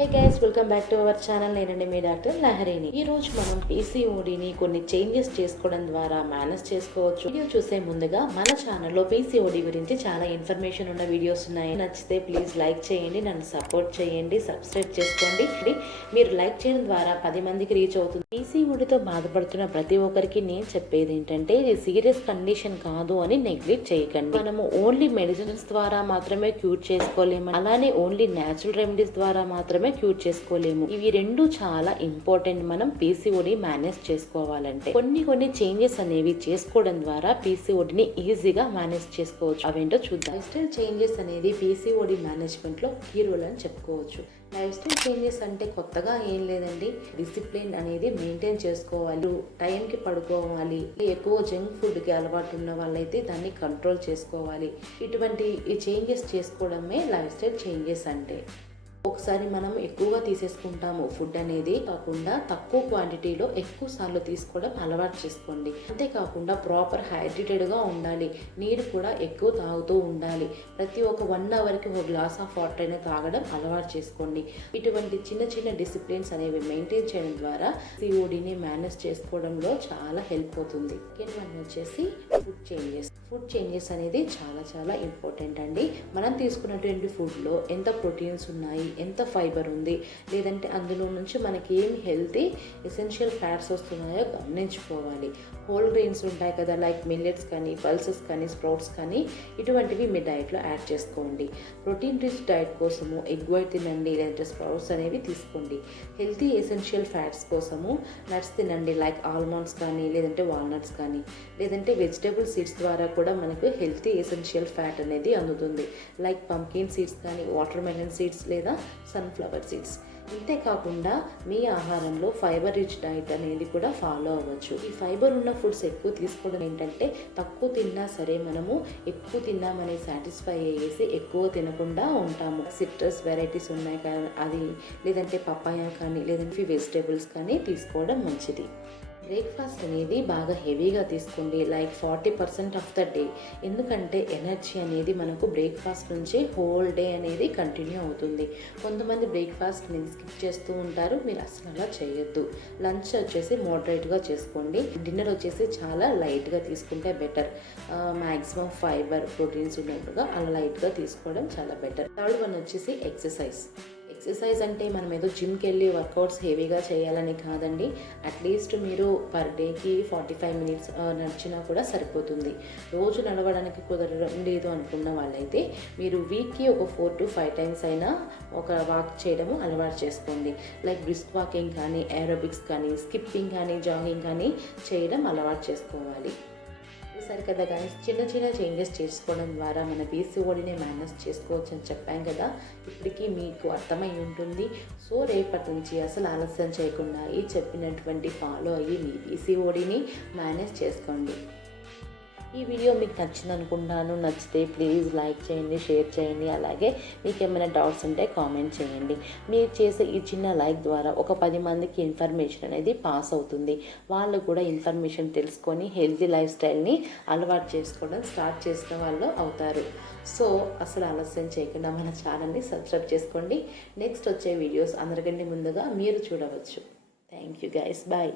Hey guys, welcome back to our channel. నేనండి మీ doctor లహరిని. ఈ రోజు మనం పీసీఓడిని కొన్ని చేంజెస్ చేసుకోవడం ద్వారా మేనేజ్ చేసుకోవచ్చు. వీడియో చూసే ముందుగా మన ఛానల్లో పీసీఓడి గురించి చాలా ఇన్ఫర్మేషన్ ఉన్న వీడియోస్ ఉన్నాయి. నచ్చితే ప్లీజ్ లైక్ చేయండి, నన్ను సపోర్ట్ చేయండి, సబ్స్క్రైబ్ చేసుకోండి. మీరు లైక్ చేయడం ద్వారా 10 మందికి రీచ్ అవుతుంది. పీసీఓడితో బాధపడుతున్న ప్రతి ఒక్కరికి నేను చెప్పేది ఏంటంటే, ఇది సీరియస్ కండిషన్ కాదు అని నెగ్లెక్ట్ చేయకండి. మనము ఓన్లీ మెడిసిన్స్ ద్వారా మాత్రమే క్యూర్ చేసుకోలేము, అలానే ఓన్లీ న్యాచురల్ రెమెడీస్ ద్వారా మాత్రమే క్యూర్ చేసుకోలేము. ఇవి రెండు చాలా ఇంపార్టెంట్ మనం పీసీఓడి మేనేజ్ చేసుకోవాలంటే. కొన్ని చేంజెస్ అనేవి చేసుకోవడం ద్వారా పీసీఓడిని ఈజీగా మేనేజ్ చేసుకోవచ్చు. అవేంటో చూద్దాం. లైఫ్ స్టైల్ చేంజెస్ అనేది పీసీఓడి మేనేజ్మెంట్ లో కీ రోల్ అని చెప్పుకోవచ్చు. లైఫ్ స్టైల్ చేంజెస్ అంటే కొత్తగా ఏం లేదండి. డిసిప్లిన్ అనేది మెయింటైన్ చేసుకోవాలి, టైంకి పడుకోవాలి, ఎక్కువ జంక్ ఫుడ్కి అలవాటు ఉన్న వాళ్ళైతే దాన్ని కంట్రోల్ చేసుకోవాలి. ఇటువంటి ఈ చేంజెస్ చేసుకోవడమే లైఫ్ స్టైల్ చేంజెస్ అంటే. ఒకసారి మనం ఎక్కువగా తీసేసుకుంటాము ఫుడ్ అనేది కాకుండా తక్కువ క్వాంటిటీలో ఎక్కువ సార్లు తీసుకోవడం అలవాటు చేసుకోండి. అంతేకాకుండా ప్రాపర్ హైడ్రేటెడ్గా ఉండాలి, నీరు కూడా ఎక్కువ తాగుతూ ఉండాలి. ప్రతి ఒక 1 అవర్కి ఒక గ్లాస్ ఆఫ్ వాటర్ అయినా తాగడం అలవాటు చేసుకోండి. ఇటువంటి చిన్న చిన్న డిసిప్లిన్స్ అనేవి మెయింటైన్ చేయడం ద్వారా పీసీఓడిని మేనేజ్ చేసుకోవడంలో చాలా హెల్ప్ అవుతుంది. సెకండ్ వన్ వచ్చేసి ఫుడ్ చేంజెస్ అనేది చాలా చాలా ఇంపార్టెంట్ అండి. మనం తీసుకున్నటువంటి ఫుడ్లో ఎంత ప్రోటీన్స్ ఉన్నాయి, ఎంత ఫైబర్ ఉంది, లేదంటే అందులో నుంచి మనకి ఏం హెల్తీ ఎసెన్షియల్ ఫ్యాట్స్ వస్తున్నాయో గమనించుకోవాలి. హోల్ గ్రెయిన్స్ ఉంటాయి కదా, లైక్ మిల్లెట్స్ కానీ, పల్సెస్ కానీ, స్ప్రౌట్స్ కానీ, ఇటువంటివి మీ డైట్లో యాడ్ చేసుకోండి. ప్రోటీన్ రిచ్ డైట్ కోసము ఎగ్ వైట్ తినండి, లేదంటే స్ప్రౌట్స్ అనేవి తీసుకోండి. హెల్తీ ఎసెన్షియల్ ఫ్యాట్స్ కోసము నట్స్ తినండి, లైక్ ఆల్మండ్స్ కానీ, లేదంటే వాల్నట్స్ కానీ, లేదంటే వెజిటేబుల్ సీడ్స్ ద్వారా కూడా మనకు హెల్తీ ఎసెన్షియల్ ఫ్యాట్ అనేది అందుతుంది, లైక్ పంకిన్ సీడ్స్ కానీ, వాటర్ మెలన్ సీడ్స్ లేదా సన్ఫ్లవర్ సీడ్స్. ఇంతేకాకుండా మీ ఆహారంలో ఫైబర్ రిచ్ డైట్ అనేది కూడా ఫాలో అవ్వచ్చు. ఈ ఫైబర్ ఉన్న ఫుడ్స్ ఎక్కువ తీసుకోవడం ఏంటంటే, తక్కువ తిన్నా సరే మనము ఎక్కువ తిన్నామని సాటిస్ఫై అయ్యేసి ఎక్కువ తినకుండా ఉంటాము. సిట్రస్ వెరైటీస్ ఉన్నాయి కానీ అది, లేదంటే పపాయ కానీ, లేదంటే వెజిటేబుల్స్ కానీ తీసుకోవడం మంచిది. బ్రేక్ఫాస్ట్ అనేది బాగా హెవీగా తీసుకోండి, లైక్ 40% ఆఫ్ ద డే. ఎందుకంటే ఎనర్జీ అనేది మనకు బ్రేక్ఫాస్ట్ నుంచి హోల్ డే అనేది కంటిన్యూ అవుతుంది. కొంతమంది బ్రేక్ఫాస్ట్ అనేది స్కిప్ చేస్తూ ఉంటారు, మీరు అసలు అలా చేయొద్దు. లంచ్ వచ్చేసి మోడరేట్గా చేసుకోండి, డిన్నర్ వచ్చేసి చాలా లైట్గా తీసుకుంటే బెటర్. మ్యాక్సిమం ఫైబర్ ప్రోటీన్స్ ఉన్నట్టుగా అలా లైట్గా తీసుకోవడం చాలా బెటర్. థర్డ్ వన్ వచ్చేసి ఎక్సర్సైజ్ అంటే మనం ఏదో జిమ్కి వెళ్ళి వర్కౌట్స్ హెవీగా చేయాలని కాదండి. అట్లీస్ట్ మీరు పర్ డేకి 45 మినిట్స్ నడిచినా కూడా సరిపోతుంది. రోజు నడవడానికి కుదరడం లేదు అనుకున్న వాళ్ళైతే మీరు వీక్కి ఒక 4 to 5 టైమ్స్ అయినా ఒక వాక్ చేయడము అలవాటు చేసుకోండి. లైక్ బ్రిస్క్ వాకింగ్ కానీ, ఏరోబిక్స్ కానీ, స్కిప్పింగ్ కానీ, జాగింగ్ కానీ చేయడం అలవాటు చేసుకోవాలి. సరే కదా గాయస్, చిన్న చిన్న చేంజెస్ చేసుకోవడం ద్వారా మన పీసీఓడిని మేనేజ్ చేసుకోవచ్చు అని చెప్పాం కదా. ఇప్పటికీ మీకు అర్థమై ఉంటుంది. సో రేపటి నుంచి అసలు ఆలస్యం చేయకుండా ఈ చెప్పినటువంటి ఫాలో అయ్యి మీ పీసీఓడిని మేనేజ్ చేసుకోండి. ఈ వీడియో మీకు నచ్చింది అనుకుంటున్నాను. నచ్చితే ప్లీజ్ లైక్ చేయండి, షేర్ చేయండి, అలాగే మీకు ఏమైనా డౌట్స్ ఉంటే కామెంట్ చేయండి. మీరు చేసే ఈ చిన్న లైక్ ద్వారా ఒక 10 మందికి ఇన్ఫర్మేషన్ అనేది పాస్ అవుతుంది. వాళ్ళు కూడా ఇన్ఫర్మేషన్ తెలుసుకొని హెల్తీ లైఫ్ స్టైల్ని అలవాటు చేసుకోవడం స్టార్ట్ చేసిన వాళ్ళు అవుతారు. సో అసలు ఆలస్యం చేయకుండా మన ఛానల్ని సబ్స్క్రైబ్ చేసుకోండి. నెక్స్ట్ వచ్చే వీడియోస్ అందరికంటే ముందుగా మీరు చూడవచ్చు. Thank you guys, bye.